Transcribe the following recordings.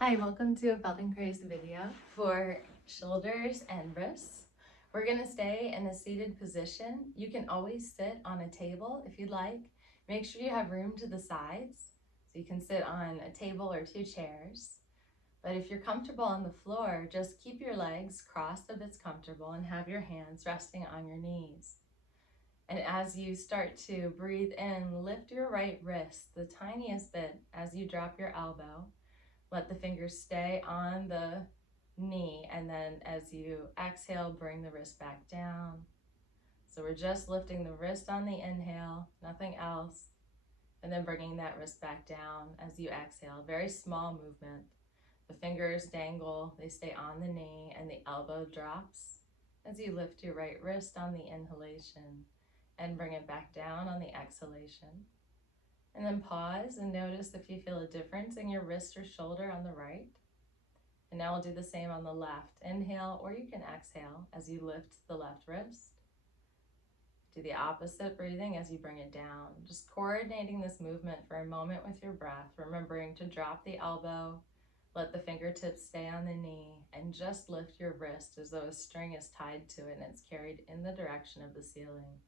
Hi, welcome to a Feldenkrais video for shoulders and wrists. We're going to stay in a seated position. You can always sit on a table if you'd like. Make sure you have room to the sides, so you can sit on a table or two chairs. But if you're comfortable on the floor, just keep your legs crossed if it's comfortable and have your hands resting on your knees. And as you start to breathe in, lift your right wrist the tiniest bit as you drop your elbow. Let the fingers stay on the knee, and then as you exhale, bring the wrist back down. So we're just lifting the wrist on the inhale, nothing else, and then bringing that wrist back down as you exhale. Very small movement. The fingers dangle, they stay on the knee, and the elbow drops as you lift your right wrist on the inhalation and bring it back down on the exhalation. And then pause and notice if you feel a difference in your wrist or shoulder on the right. And now we'll do the same on the left. Inhale, or you can exhale as you lift the left wrist. Do the opposite breathing as you bring it down. Just coordinating this movement for a moment with your breath, remembering to drop the elbow, let the fingertips stay on the knee, and just lift your wrist as though a string is tied to it and it's carried in the direction of the ceiling.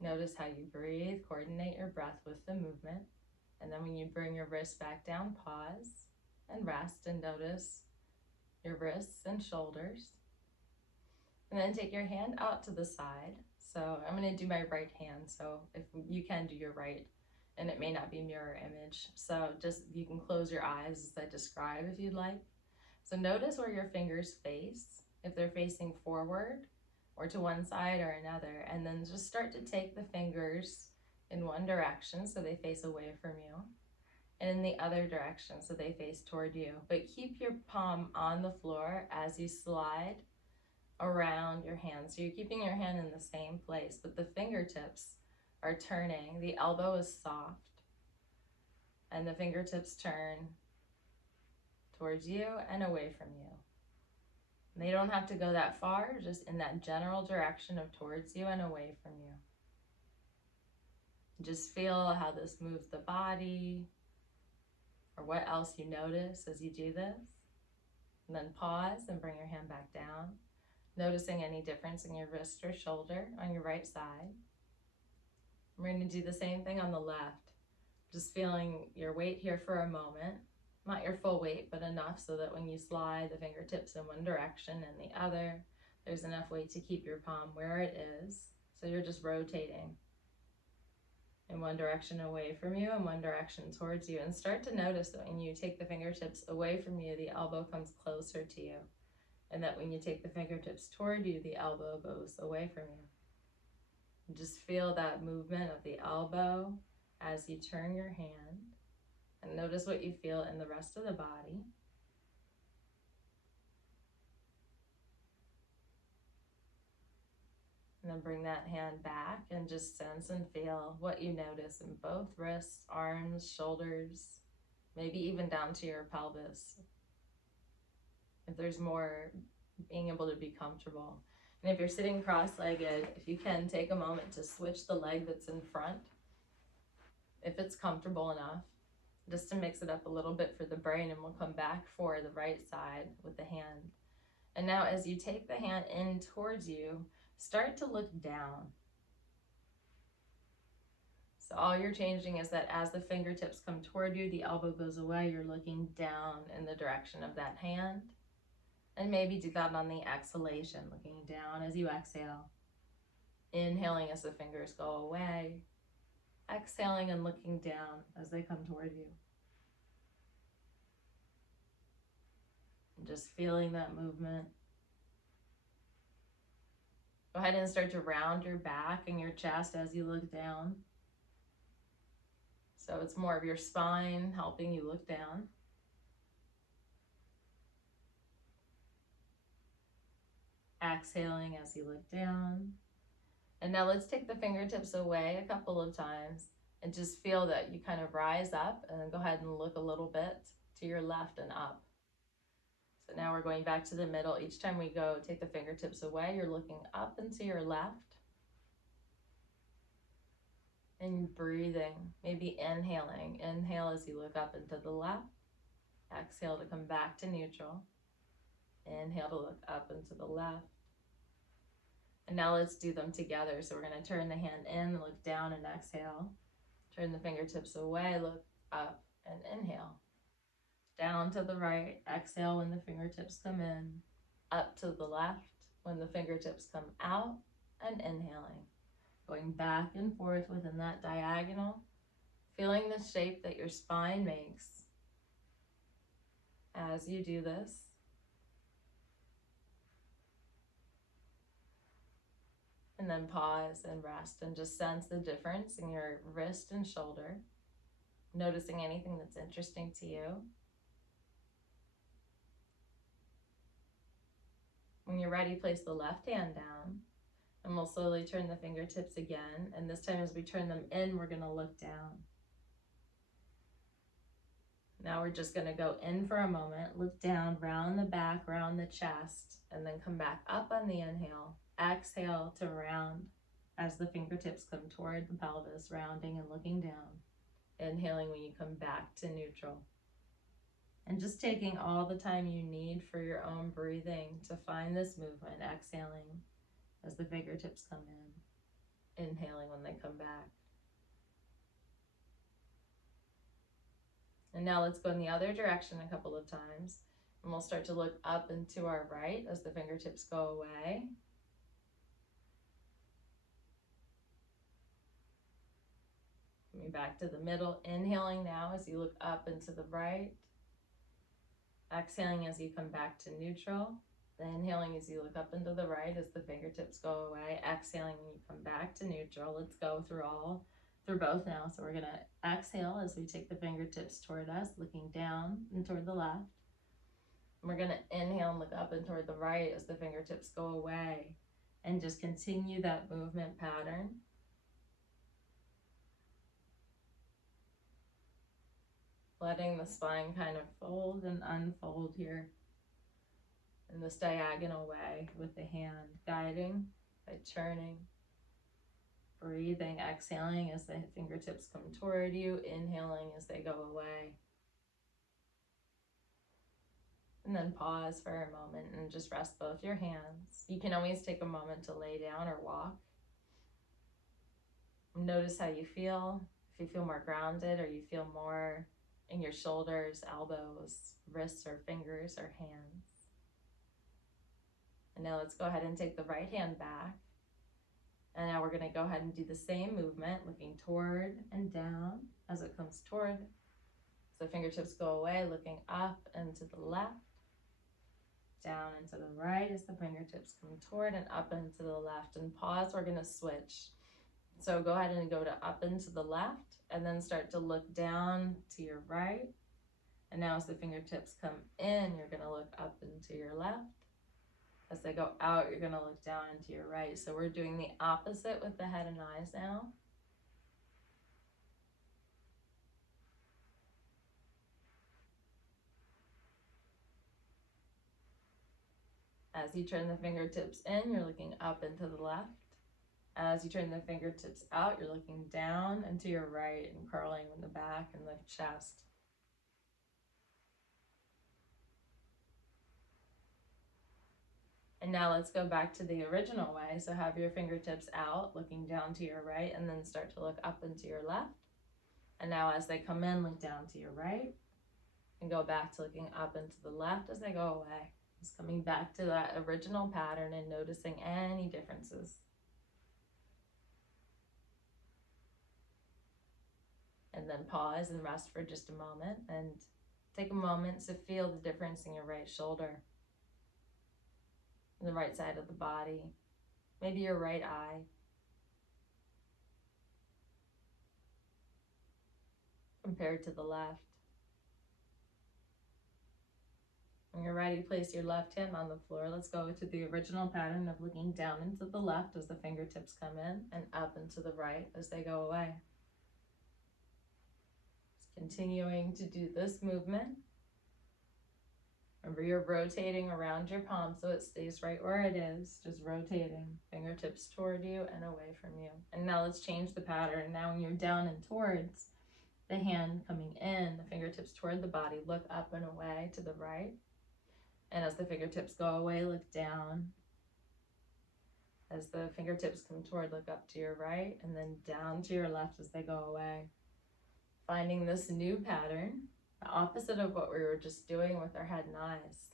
Notice how you breathe, coordinate your breath with the movement. And then when you bring your wrist back down, pause and rest and notice your wrists and shoulders. And then take your hand out to the side. So I'm going to do my right hand. So if you can do your right, and it may not be mirror image. So just you can close your eyes as I describe if you'd like. So notice where your fingers face, if they're facing forward or to one side or another, and then just start to take the fingers in one direction so they face away from you, and in the other direction so they face toward you. But keep your palm on the floor as you slide around your hand. So you're keeping your hand in the same place, but the fingertips are turning. The elbow is soft, and the fingertips turn towards you and away from you. They don't have to go that far, just in that general direction of towards you and away from you. Just feel how this moves the body, or what else you notice as you do this. And then pause and bring your hand back down, noticing any difference in your wrist or shoulder on your right side. We're going to do the same thing on the left. Just feeling your weight here for a moment. Not your full weight, but enough so that when you slide the fingertips in one direction and the other, there's enough weight to keep your palm where it is. So you're just rotating in one direction away from you and one direction towards you. And start to notice that when you take the fingertips away from you, the elbow comes closer to you. And that when you take the fingertips toward you, the elbow goes away from you. And just feel that movement of the elbow as you turn your hand. And notice what you feel in the rest of the body. And then bring that hand back and just sense and feel what you notice in both wrists, arms, shoulders, maybe even down to your pelvis. If there's more, being able to be comfortable. And if you're sitting cross-legged, if you can, take a moment to switch the leg that's in front, if it's comfortable enough, just to mix it up a little bit for the brain, and we'll come back for the right side with the hand. And now as you take the hand in towards you, start to look down. So all you're changing is that as the fingertips come toward you, the elbow goes away, you're looking down in the direction of that hand. And maybe do that on the exhalation, looking down as you exhale. Inhaling as the fingers go away. Exhaling and looking down as they come toward you. And just feeling that movement. Go ahead and start to round your back and your chest as you look down. So it's more of your spine helping you look down. Exhaling as you look down. And now let's take the fingertips away a couple of times and just feel that you kind of rise up, and then go ahead and look a little bit to your left and up. So now we're going back to the middle. Each time we go, take the fingertips away, you're looking up and to your left. And breathing, maybe inhaling. Inhale as you look up and to the left. Exhale to come back to neutral. Inhale to look up and to the left. And now let's do them together. So we're going to turn the hand in, look down and exhale. Turn the fingertips away, look up and inhale. Down to the right, exhale when the fingertips come in. Up to the left when the fingertips come out, and inhaling. Going back and forth within that diagonal, feeling the shape that your spine makes as you do this. And then pause and rest and just sense the difference in your wrist and shoulder, noticing anything that's interesting to you. When you're ready, place the left hand down, and we'll slowly turn the fingertips again. And this time as we turn them in, we're going to look down. Now we're just going to go in for a moment, look down, round the back, round the chest, and then come back up on the inhale. Exhale to round as the fingertips come toward the pelvis, rounding and looking down. Inhaling when you come back to neutral. And just taking all the time you need for your own breathing to find this movement, exhaling as the fingertips come in, inhaling when they come back. And now let's go in the other direction a couple of times. And we'll start to look up and to our right as the fingertips go away. Coming back to the middle, inhaling now as you look up and to the right. Exhaling as you come back to neutral. Then inhaling as you look up and to the right as the fingertips go away. Exhaling when you come back to neutral. Let's go through both now. So we're going to exhale as we take the fingertips toward us, looking down and toward the left. And we're going to inhale and look up and toward the right as the fingertips go away. And just continue that movement pattern. Letting the spine kind of fold and unfold here in this diagonal way with the hand guiding by turning, breathing, exhaling as the fingertips come toward you, inhaling as they go away. And then pause for a moment and just rest both your hands. You can always take a moment to lay down or walk. Notice how you feel. If you feel more grounded or you feel more in your shoulders, elbows, wrists, or fingers, or hands. And now let's go ahead and take the right hand back. And now we're going to go ahead and do the same movement, looking toward and down as it comes toward. So fingertips go away, looking up and to the left, down and to the right as the fingertips come toward, and up and to the left. And pause, we're going to switch. So go ahead and go to up and to the left, and then start to look down to your right. And now as the fingertips come in, you're going to look up and to your left. As they go out, you're going to look down and to your right. So we're doing the opposite with the head and eyes now. As you turn the fingertips in, you're looking up and to the left. As you turn the fingertips out, you're looking down and to your right and curling in the back and the chest. And now let's go back to the original way. So have your fingertips out, looking down to your right, and then start to look up and to your left. And now as they come in, look down to your right, and go back to looking up and to the left as they go away. Just coming back to that original pattern and noticing any differences. And then pause and rest for just a moment, and take a moment to feel the difference in your right shoulder, the right side of the body, maybe your right eye. Compared to the left. When you're ready, place your left hand on the floor. Let's go to the original pattern of looking down into the left as the fingertips come in, and up into the right as they go away. Just continuing to do this movement. Remember, you're rotating around your palm so it stays right where it is, just rotating, fingertips toward you and away from you. And now let's change the pattern. Now when you're down and towards the hand coming in, the fingertips toward the body, look up and away to the right. And as the fingertips go away, look down. As the fingertips come toward, look up to your right, and then down to your left as they go away. Finding this new pattern, the opposite of what we were just doing with our head and eyes.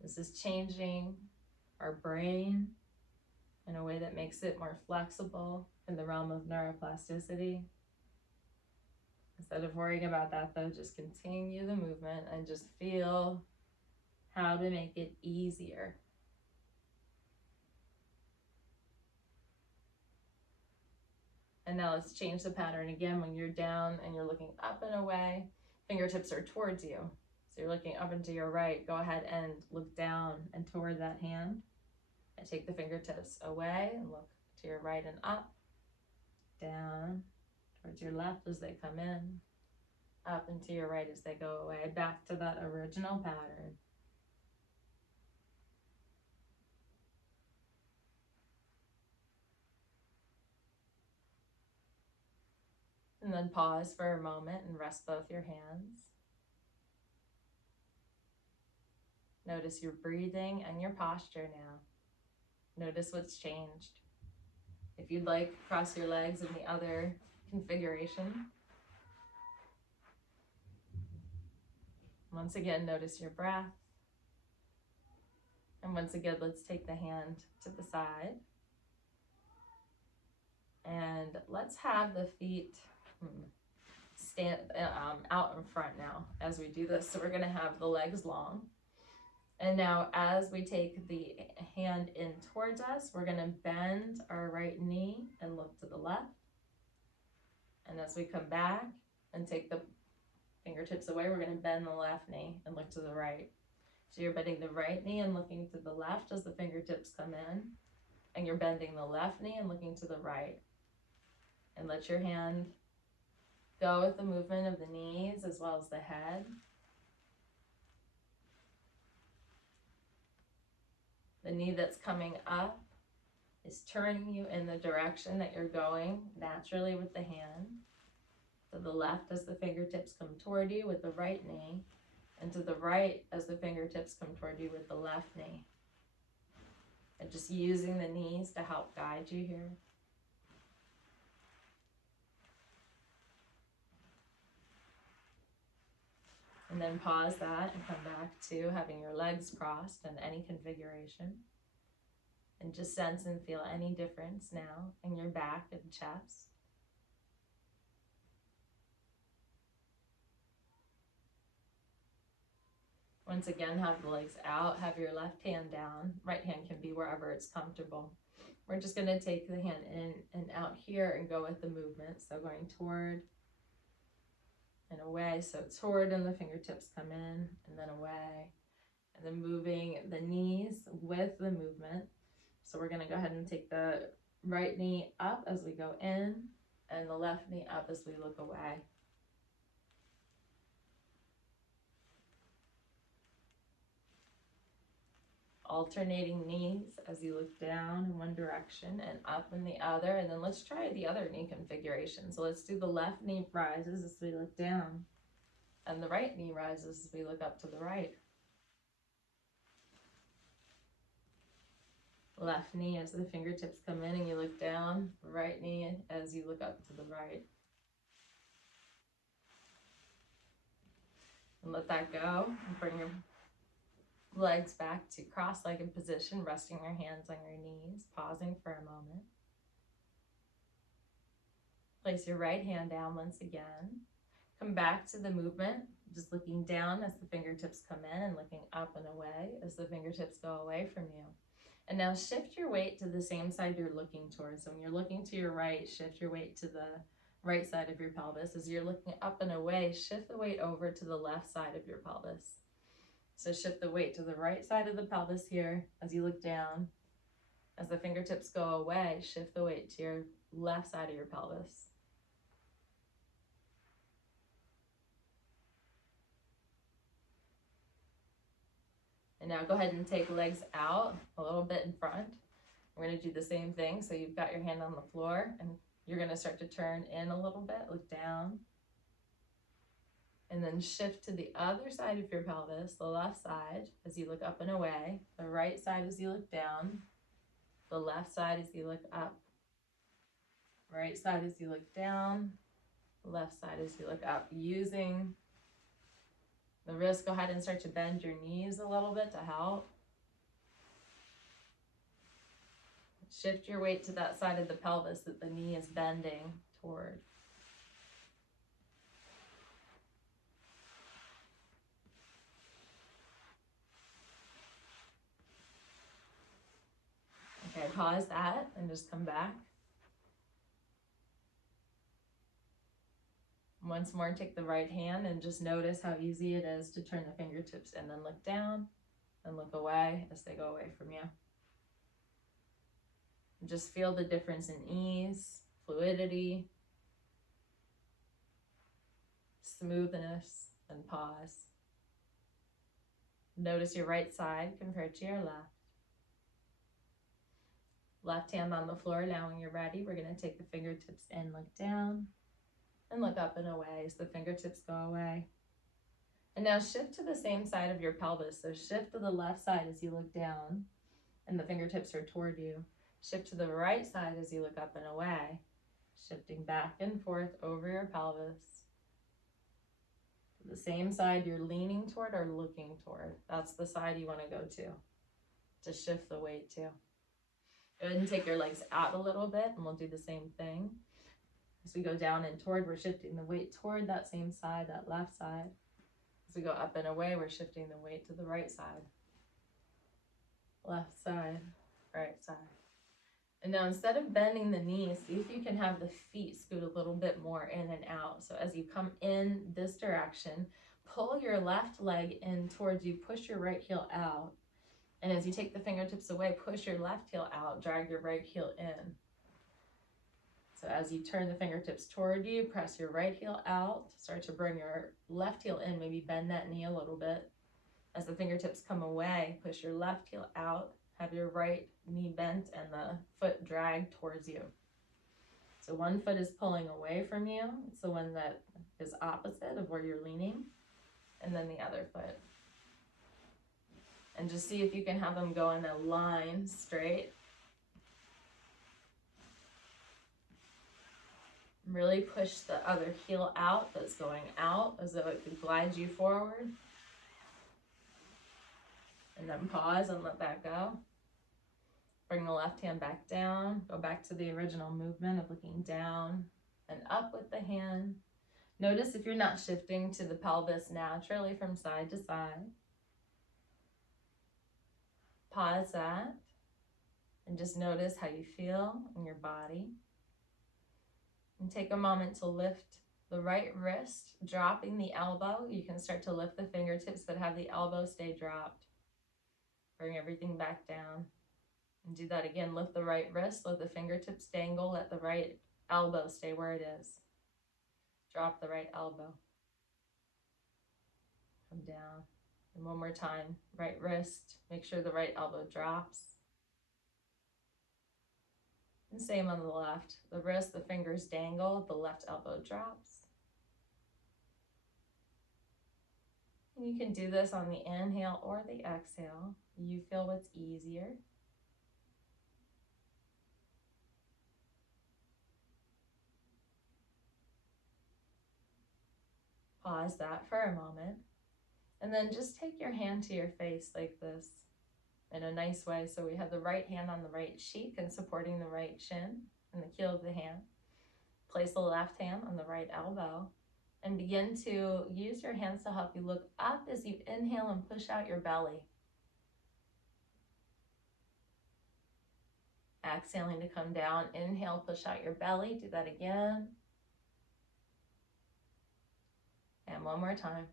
This is changing our brain in a way that makes it more flexible in the realm of neuroplasticity. Instead of worrying about that though, just continue the movement and just feel how to make it easier. And now let's change the pattern again. When you're down and you're looking up and away, fingertips are towards you. So you're looking up and to your right. Go ahead and look down and toward that hand. And take the fingertips away and look to your right and up, down, towards your left as they come in, up and to your right as they go away, back to that original pattern. And then pause for a moment and rest both your hands. Notice your breathing and your posture now. Notice what's changed. If you'd like, cross your legs in the other configuration. Once again, notice your breath. And once again, let's take the hand to the side. And let's have the feet stand out in front now as we do this. So we're going to have the legs long. And now as we take the hand in towards us, we're going to bend our right knee and look to the left. And as we come back and take the fingertips away, we're going to bend the left knee and look to the right. So you're bending the right knee and looking to the left as the fingertips come in. And you're bending the left knee and looking to the right. And let your hand go with the movement of the knees as well as the head. The knee that's coming up is turning you in the direction that you're going naturally with the hand. To the left as the fingertips come toward you with the right knee, and to the right as the fingertips come toward you with the left knee. And just using the knees to help guide you here. And then pause that and come back to having your legs crossed in any configuration. And just sense and feel any difference now in your back and chest. Once again, have the legs out, have your left hand down. Right hand can be wherever it's comfortable. We're just going to take the hand in and out here and go with the movement. So going toward and away. So toward and the fingertips come in and then away. And then moving the knees with the movement. So we're going to go ahead and take the right knee up as we go in and the left knee up as we look away. Alternating knees as you look down in one direction and up in the other. And then let's try the other knee configuration. So let's do the left knee rises as we look down and the right knee rises as we look up to the right. Left knee as the fingertips come in and you look down, right knee as you look up to the right. And let that go and bring your legs back to cross-legged position, resting your hands on your knees, pausing for a moment. Place your right hand down once again. Come back to the movement, just looking down as the fingertips come in and looking up and away as the fingertips go away from you. And now shift your weight to the same side you're looking towards. So when you're looking to your right, shift your weight to the right side of your pelvis. As you're looking up and away, shift the weight over to the left side of your pelvis. So shift the weight to the right side of the pelvis here as you look down. As the fingertips go away, shift the weight to your left side of your pelvis. And now go ahead and take legs out a little bit in front. We're going to do the same thing. So you've got your hand on the floor and you're going to start to turn in a little bit, look down. And then shift to the other side of your pelvis, the left side as you look up and away, the right side as you look down, the left side as you look up, right side as you look down, left side as you look up. Using the wrist, go ahead and start to bend your knees a little bit to help. Shift your weight to that side of the pelvis that the knee is bending toward. Okay, pause that and just come back. Once more, take the right hand and just notice how easy it is to turn the fingertips and then look down and look away as they go away from you. Just feel the difference in ease, fluidity, smoothness, and pause. Notice your right side compared to your left. Left hand on the floor. Now when you're ready, we're going to take the fingertips in, look down, and look up and away as the fingertips go away. And now shift to the same side of your pelvis. So shift to the left side as you look down and the fingertips are toward you. Shift to the right side as you look up and away, shifting back and forth over your pelvis. The same side you're leaning toward or looking toward. That's the side you want to go to shift the weight to. Go ahead and take your legs out a little bit and we'll do the same thing. As we go down and toward, we're shifting the weight toward that same side, that left side. As we go up and away, we're shifting the weight to the right side. Left side, right side. And now instead of bending the knees, see if you can have the feet scoot a little bit more in and out. So as you come in this direction, pull your left leg in towards you, push your right heel out. And as you take the fingertips away, push your left heel out, drag your right heel in. So as you turn the fingertips toward you, press your right heel out, start to bring your left heel in, maybe bend that knee a little bit. As the fingertips come away, push your left heel out, have your right knee bent and the foot dragged towards you. So one foot is pulling away from you. It's the one that is opposite of where you're leaning. And then the other foot. And just see if you can have them go in a line straight. Really push the other heel out that's going out as though it could glide you forward. And then pause and let that go. Bring the left hand back down. Go back to the original movement of looking down and up with the hand. Notice if you're not shifting to the pelvis naturally from side to side. Pause that and just notice how you feel in your body. And take a moment to lift the right wrist, dropping the elbow. You can start to lift the fingertips, but have the elbow stay dropped. Bring everything back down. And do that again. Lift the right wrist, let the fingertips dangle, let the right elbow stay where it is. Drop the right elbow. Come down. And one more time, right wrist, make sure the right elbow drops. And same on the left. The wrist, the fingers dangle, the left elbow drops. And you can do this on the inhale or the exhale. You feel what's easier. Pause that for a moment. And then just take your hand to your face like this in a nice way. So we have the right hand on the right cheek and supporting the right shin and the heel of the hand. Place the left hand on the right elbow and begin to use your hands to help you look up as you inhale and push out your belly. Exhaling to come down. Inhale, push out your belly. Do that again. And one more time.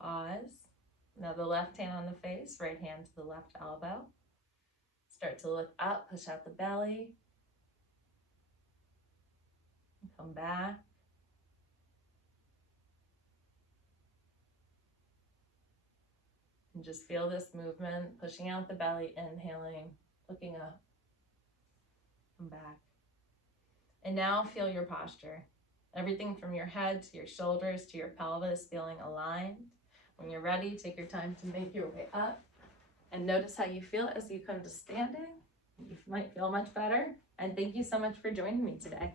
Pause. Now the left hand on the face, right hand to the left elbow. Start to look up, push out the belly. Come back. And just feel this movement, pushing out the belly, inhaling, looking up and back. And now feel your posture. Everything from your head to your shoulders to your pelvis feeling aligned. When you're ready, take your time to make your way up and notice how you feel as you come to standing. You might feel much better. And thank you so much for joining me today.